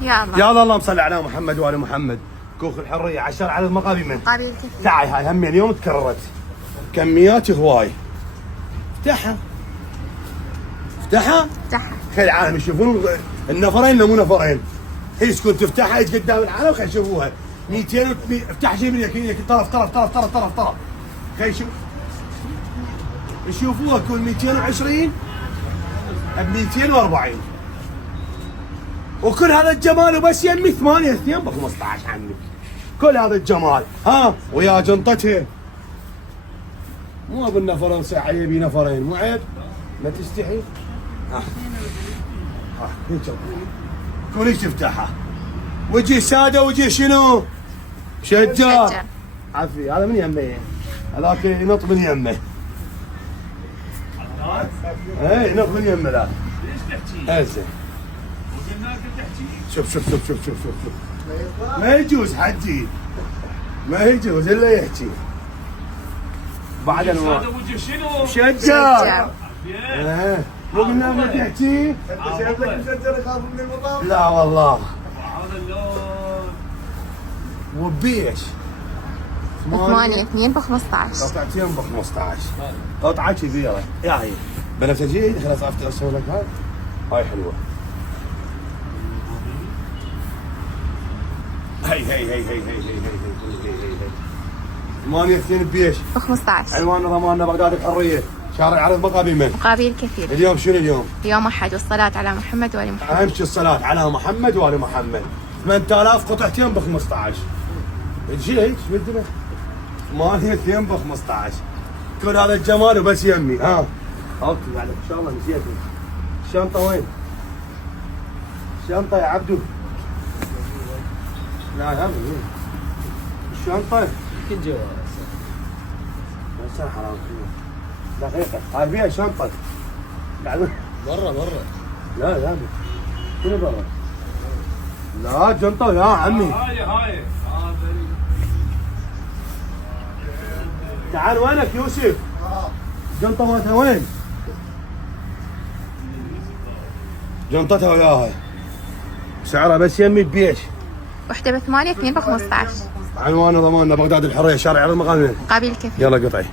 يا الله. يا الله اللهم صل على محمد وآل محمد. كوخ الحرية 10 على المقابل من مقابل الكثير. تعي هاي هم اليوم تكررت كميات هواي. افتحها افتحها افتحها. خلي العالم يشوفون النفرين لو مو نفرين. هي تكون تفتحها يجي قدام العالم خلي يشوفوها. 200 افتح شيء من يمينك طرف طرف طرف طرف طرف طرف خلي يشوفوها كل 220 ب 240. وكل هذا الجمال وبس يمي 8 2 ب 15 عنك. كل هذا الجمال ها ويا جنطتها. مو ابو النفرين ساعه يبي نفرين مو عيب؟ ما تستحي؟ ها هيك كون ايش تفتحها. وجه ساده وجه شنو؟ شجار. عافي هذا من يمه هذاك ينط من يمه. اي ينط من يمه ذاك. ليش تحكي؟ زين. وقلنا لك تحكي؟ شوف شوف شوف شوف شوف شوف. ما يجوز حجي. ما يجوز الا يحكي. بعد انواع. وجه شنو؟ شجار. مو قلنا لك تحكي؟ انت شايف لك مسجل يخاف من المطار؟ لا والله. هذا اللون. وبيش 8 2 ب 15. قطعتين ب 15. قطعه كبيره يا هي بنفسجيه خلاص عرفت اسوي لك هاي حلوه. هي 8 2 بيش ب 15. عنوان رماننا بغداد الحريه شارع عرض مقابل من؟ مقابل الكثير. اليوم شنو اليوم؟ يوم احد والصلاة على محمد وآل محمد. اهم شيء الصلاة على محمد وآل محمد. 8000 قطعتين ب 15. تجي ايش بدنا؟ 8 2 ب 15. كل هذا الجمال وبس يمي ها. اوكي بعد ان شاء الله نسيت. الشنطة وين؟ الشنطة يا عبدو. لا هذا وين؟ الشنطة كل جوال. بس حرام دقيقة هاي فيها شنطة. قاعد برا. لا لا شنو برا؟ لا جنطة يا عمي. هاي تعال وينك يوسف؟ جنطة مالتها وين؟ جنطتها وياها. سعرها بس يمي ببيش. وحدة ب 8 2 ب 15. عنوان ضماننا بغداد الحرية شارع المقامين. مقابل الكثير. يلا قطعي.